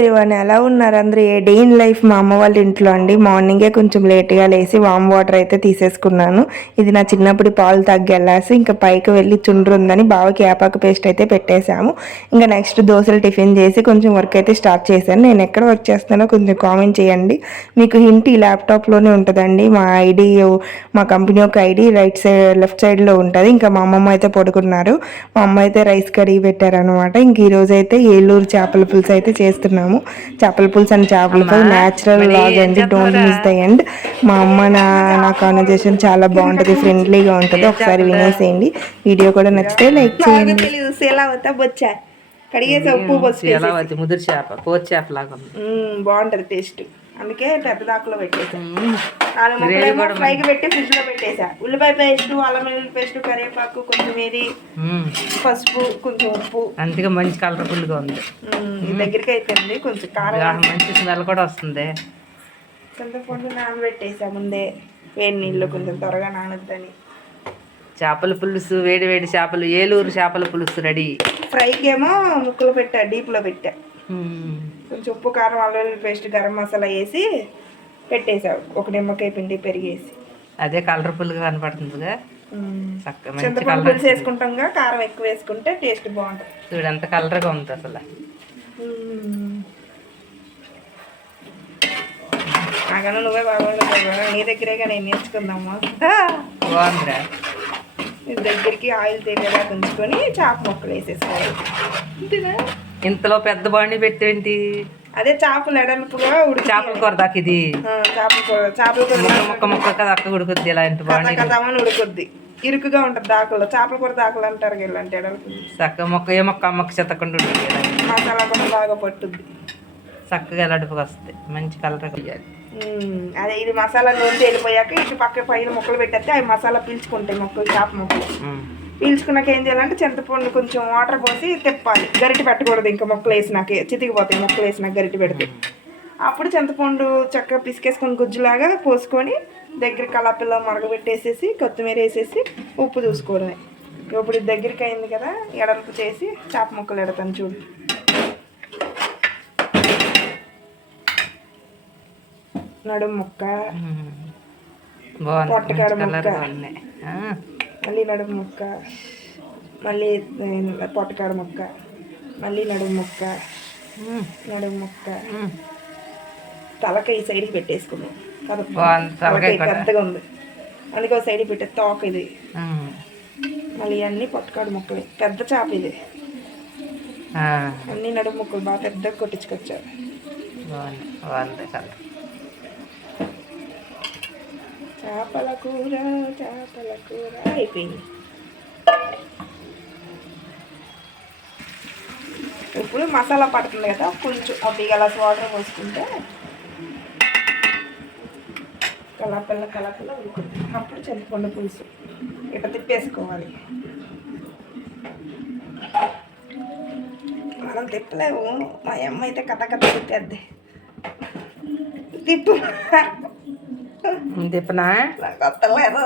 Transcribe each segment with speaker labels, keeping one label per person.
Speaker 1: Everyone ఎలా ఉన్నారు అందరూ? ఏ డే ఇన్ లైఫ్ మా అమ్మ వాళ్ళ ఇంట్లో అండి? మార్నింగే కొంచెం లేట్గా లేసి వామ్ వాటర్ అయితే తీసేసుకున్నాను. ఇది నా చిన్నప్పుడు పాలు తగ్గెళ్ళాసి ఇంకా పైకి వెళ్ళి చుండ్రు ఉందని బావకి ఏపాకు పేస్ట్ అయితే పెట్టేశాము. ఇంకా నెక్స్ట్ దోశలు టిఫిన్ చేసి కొంచెం వర్క్ అయితే స్టార్ట్ చేశాను. నేను ఎక్కడ వర్క్ చేస్తానో కొంచెం కామెంట్ చేయండి. మీకు హింట్ ఈ ల్యాప్టాప్లోనే ఉంటుందండి. మా ఐడి మా కంపెనీ యొక్క ఐడి రైట్ సైడ్ లెఫ్ట్ సైడ్లో ఉంటుంది. ఇంకా మా అమ్మమ్మ అయితే పడుకున్నారు. మా అమ్మ అయితే రైస్ కడిగి పెట్టారనమాట ఇంక ఈరోజు అయితే ఏలూరు చేపల పులుసు అయితే చేస్తున్నాము. చేపల పులుసు అండ్ చేపల పులుసు న్యాచురల్ లాగ్ అండి డోంట్ మిస్ ద ఎండ్ మా అమ్మ నా నా కాన్వర్జేషన్ చాలా బాగుంటుంది ఫ్రెండ్లీగా ఉంటుంది. ఒకసారి వినేసేయండి. వీడియో కూడా నచ్చితే లైక్ చేయండి. కడిగేసి ఉప్పు పసుపు
Speaker 2: ముదురు చేప కోతి చేప లాగా ఉంది
Speaker 1: బాగుంటది టేస్ట్. అందుకే పెద్ద దాకులో పెట్టేసా. నాలుగు ముక్కలేమో ఫ్రైకి పెట్టి ఫ్రిడ్జ్లో పెట్టేసా. ఉల్లిపాయ పేస్ట్ అల్లం వెల్లుల్లి పేస్ట్ కరివేపాకు కొత్తిమీర
Speaker 2: మ్మ్.
Speaker 1: పసుపు కొంచెం ఉప్పు.
Speaker 2: అందుకే మంచి కలర్ఫుల్గా ఉంది
Speaker 1: దగ్గరికి అయిపోయింది కొంచెం కారం
Speaker 2: మంచి స్మెల్ కూడా వస్తుంది.
Speaker 1: చింతపండు నానబెట్టేసా ముందే. వేడి నీళ్ళు కొంచెం త్వరగా నానొద్దని.
Speaker 2: చేపల పులుసు వేడి వేడి చేపలు ఏలూరు చేపల పులుసు రెడీ.
Speaker 1: ఫ్రైకి ఏమో ముక్కలు పెట్టా డీప్లో పెట్టా. కొంచెం ఉప్పు కారం అల్లం పేస్ట్ గరం మసాలా వేసి పెట్టేసా ఒక నిమ్మకాయ పిండి పెరిగేసి.
Speaker 2: అదే కలర్ఫుల్గా కనపడుతుందిగా.
Speaker 1: చింతపండు పులుసు వేసుకుంటాంగా కారం ఎక్కువ వేసుకుంటే టేస్ట్ బాగుంటుంది.
Speaker 2: చూడు ఎంత కలర్గా ఉంది అసలు.
Speaker 1: నాకన్నా నువ్వే బాగా నీ దగ్గరేగా నేను నేర్చుకుందామా?
Speaker 2: బాగుందిరా.
Speaker 1: నీ దగ్గరికి ఆయిల్ తేలేలా ఉంచుకొని చేప ముక్కలు వేసేసుకోవాలి.
Speaker 2: ఇంతలో పెద్ద బాండి పెట్టేంటి
Speaker 1: అదే చేపలు ఎడల్పుగా ఉడికి
Speaker 2: చేపల కూర దాకా ఇది.
Speaker 1: చేపల కూర చేపల కూర
Speaker 2: ముక్క ముక్క కదా అక్క ఉడుకుద్ది ఇలాంటి బాండి
Speaker 1: కథమని ఉడుకుద్ది. ఇరుకుగా ఉంటుంది దాకల్లో చేపల కూర దాకలు అంటారు ఇలాంటి ఎడల్పు
Speaker 2: చక్క మొక్క ఏ మొక్క మొక్క చెత్తకుండా ఉంటుంది ఇలా.
Speaker 1: మసాలా కూడా బాగా పట్టుద్ది.
Speaker 2: చక్కగా ఎలాంటివి వస్తాయి. మంచి కలర్ వేయాలి.
Speaker 1: అదే ఇది మసాలా నూనె వెళ్ళిపోయాక ఇటు పక్క పైన ముక్కలు పెట్టేస్తే అవి మసాలా పీల్చుకుంటాయి ముక్కలు చేప ముక్కలు. పీల్చుకున్నాక ఏం చేయాలంటే చింతపండు కొంచెం వాటర్ పోసి తిప్పాలి. గరిటె పెట్టకూడదు ఇంకా మొక్కలు వేసినాక. చితికిపోతాయి మొక్కలు వేసినాక గరిటె పెడితే. అప్పుడు చింతపండు చక్కగా పిసికేసుకొని గుజ్జులాగా పోసుకొని దగ్గర కలాపిల్ల మరగబెట్టేసేసి కొత్తిమీర వేసేసి ఉప్పు చూసుకోవడమే. ఇప్పుడు దగ్గరికి అయింది కదా ఎడల్పు చేసి చేప ముక్కలు ఎడతాను చూడు. నడుము ముక్క. పొట్టకాడ ముక్క. మళ్ళీ నడుము ముక్క మళ్ళీ పొట్టకాడ ముక్క మళ్ళీ నడుము ముక్క నడుము ముక్క. తలక ఈ సైడ్కి పెట్టేసుకున్నాం
Speaker 2: తలకాయ
Speaker 1: పెద్దగా ఉంది. అందుకే ఒక సైడ్కి పెట్టే తోక ఇది. మళ్ళీ అన్నీ పొట్టకాడు ముక్కలు. పెద్ద చేప ఇది. అన్ని నడుము ముక్కలు బాగా పెద్దగా కొట్టించుకొచ్చారు.
Speaker 2: బాగుంది
Speaker 1: చేపల కూర చేపల కూర అయిపోయింది. ఇప్పుడు మసాలా పడుతుంది కదా కొంచెం అవి గలాస్ వాటర్ పోసుకుంటే కలపల్ల కలపల్ల ఉడుకుతుంది అప్పుడు చింతపండు పులుసు. ఇట్లా తిప్పేసుకోవాలి. మనం తిప్పలేము. మా అమ్మ అయితే కథ కథ తిప్పేద్ది తిప్పు.
Speaker 2: తిప్పనా
Speaker 1: వస్తలేదు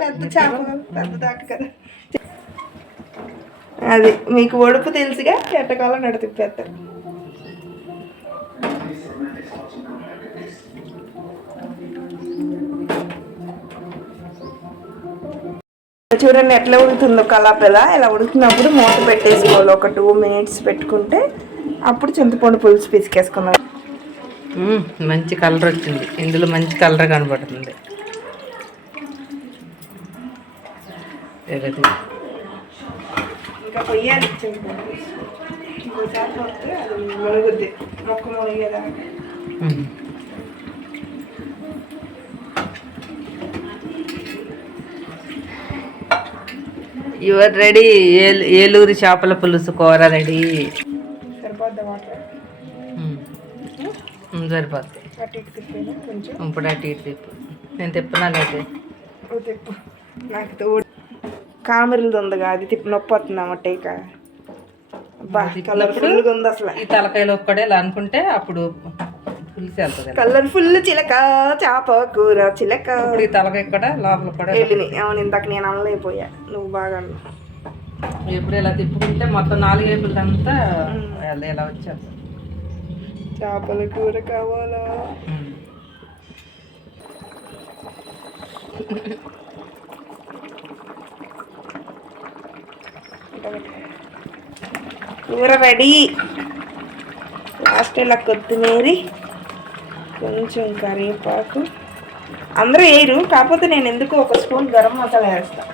Speaker 1: పెద్ద చేప పెద్ద దాకా కదా అది మీకు ఒడుపు తెలుసుగా ఎట్టకాలం నడు తిప్పేస్తారు చూడండి ఎట్లా ఉడుకుతుందో కలాపెల ఇలా ఉడుకున్నప్పుడు మూత పెట్టేసుకోవాలి. ఒక టూ మినిట్స్ పెట్టుకుంటే అప్పుడు చింతపండు పులుసు పిసికేసుకున్నాం
Speaker 2: మంచి కలర్ వచ్చింది. ఇందులో మంచి కలర్ కనబడుతుంది. Your ready? ఏలు ఏలూరు చేపల పులుసు కూర రెడీ.
Speaker 1: సరిపోద్ది వాటర్? కొంచెం.
Speaker 2: ఇప్పుడు అటు ఇటు తిప్పు. నేను తిప్పునా లేదు?
Speaker 1: ఓ తిప్పు. నాకు తోడు. కామెరలు ఉందిగా అది తిప్పి నొప్పి వస్తుంది అన్నమాట ఇక కలర్ఫుల్గా ఉంది అసలు.
Speaker 2: ఈ తలకాయలో ఒక్కడే ఇలా అనుకుంటే అప్పుడు
Speaker 1: కలర్ఫుల్ చిలక చేప కూర చిలక.
Speaker 2: ఇప్పుడు ఈ తలకాయ కూడా లోపల కూడా
Speaker 1: వెళ్ళినాయి. అవును ఇందాక నేను అనలేకపోయా. నువ్వు బాగా.
Speaker 2: ఎప్పుడు ఇలా తిప్పుకుంటే మొత్తం నాలుగు వైపులంతా ఇలా వచ్చేస్తుంది.
Speaker 1: చేపల కూర కావాలా? కూర రెడీ. లాస్ట్ ఇలా కొత్తిమీర కొంచెం కరివేపాకు. అందరూ వేయరు కాకపోతే నేను ఎందుకు ఒక స్పూన్ గరం మసాలా వేస్తాను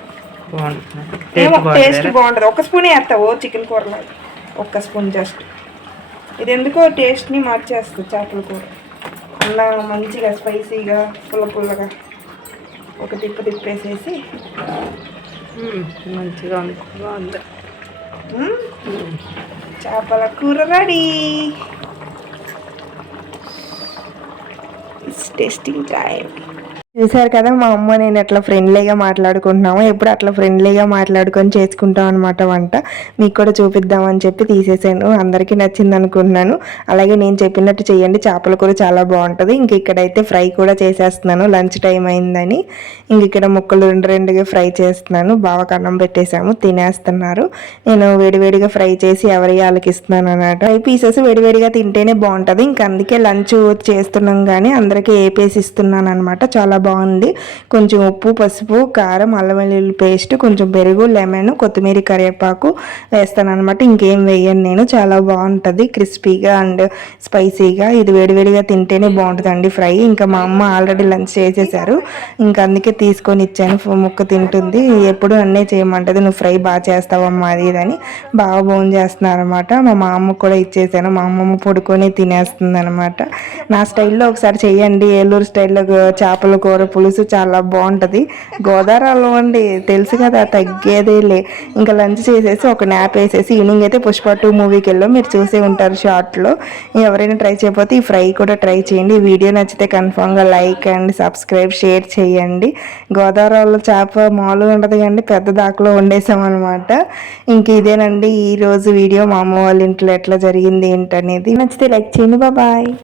Speaker 1: ఏమో
Speaker 2: టేస్ట్ బాగుంటుంది
Speaker 1: ఒక స్పూనే వేస్తావు చికెన్ కూరలో ఒక్క స్పూన్ జస్ట్ ఇది ఎందుకో టేస్ట్ని మార్చేస్తుంది చేపల కూర. అలా మంచిగా స్పైసీగా పుల్ల పుల్లగా ఒక తిప్పు తిప్పేసేసి.
Speaker 2: మంచిగా ఉంది.
Speaker 1: చేపల కూర రెడీ. టేస్టింగ్ టైం చూసారు కదా మా అమ్మ నేను అట్లా ఫ్రెండ్లీగా మాట్లాడుకుంటున్నాము. ఎప్పుడు అట్లా ఫ్రెండ్లీగా మాట్లాడుకొని చేసుకుంటాం అనమాట వంట. మీకు కూడా చూపిద్దామని చెప్పి తీసేసాను. అందరికీ నచ్చింది అనుకుంటున్నాను. అలాగే నేను చెప్పినట్టు చేయండి. చేపల కూర చాలా బాగుంటుంది. ఇంక ఇక్కడైతే ఫ్రై కూడా చేసేస్తున్నాను. లంచ్ టైం అయిందని. ఇంక ఇక్కడ ముక్కలు రెండు రెండుగా ఫ్రై చేస్తున్నాను. బాగా కన్నం పెట్టేశాము. తినేస్తున్నారు. నేను వేడివేడిగా ఫ్రై చేసి ఎవరి వాళ్ళకి ఇస్తున్నాను అన్నమాట. ఫ్రై పీసెస్ వేడివేడిగా తింటేనే బాగుంటుంది. ఇంక అందుకే లంచ్ చేస్తున్నాం కానీ అందరికీ ఏపేసి ఇస్తున్నాను అనమాట చాలా బాగుంది. కొంచెం ఉప్పు పసుపు కారం అల్లం వెల్లుల్లి పేస్ట్ కొంచెం పెరుగు లెమన్ కొత్తిమీర కరివేపాకు వేస్తాను అనమాట ఇంకేం వేయను నేను. చాలా బాగుంటుంది క్రిస్పీగా అండ్ స్పైసీగా. ఇది వేడివేడిగా తింటేనే బాగుంటుందండి ఫ్రై. ఇంకా మా అమ్మ ఆల్రెడీ లంచ్ చేసేసారు. ఇంకా అందుకే తీసుకొని ఇచ్చాను. ముక్క తింటుంది. ఎప్పుడు అన్నే చేయమంటది. నువ్వు ఫ్రై బాగా చేస్తావమ్మా అది ఇదని బాగా బోన్ చేస్తున్నారు అనమాట మా మా అమ్మ కూడా ఇచ్చేసాను. మా అమ్మమ్మ పడుకొని తినేస్తుంది అనమాట నా స్టైల్లో ఒకసారి చేయండి ఏలూరు స్టైల్లో చేపల కూర పులుసు చాలా బాగుంటుంది. గోదావరిలో అండి తెలుసు కదా తగ్గేదేలే. ఇంకా లంచ్ చేసేసి ఒక న్యాప్ వేసేసి ఈవినింగ్ అయితే పుష్ప టూ మూవీకి వెళ్ళాం. మీరు చూసే ఉంటారు షార్ట్లో. ఎవరైనా ట్రై చేయకపోతే ఈ ఫ్రై కూడా ట్రై చేయండి. వీడియో నచ్చితే కన్ఫామ్గా లైక్ అండ్ సబ్స్క్రైబ్ షేర్ చేయండి. గోదావరిలో చేప మాలు ఉండదు కానీ పెద్ద దాకలో వండేసాం అనమాట ఇంక ఇదేనండి ఈరోజు వీడియో. మా అమ్మ వాళ్ళ ఇంట్లో ఎట్లా జరిగింది ఏంటనేది. నచ్చితే లైక్ చేయండి. బాబాయ్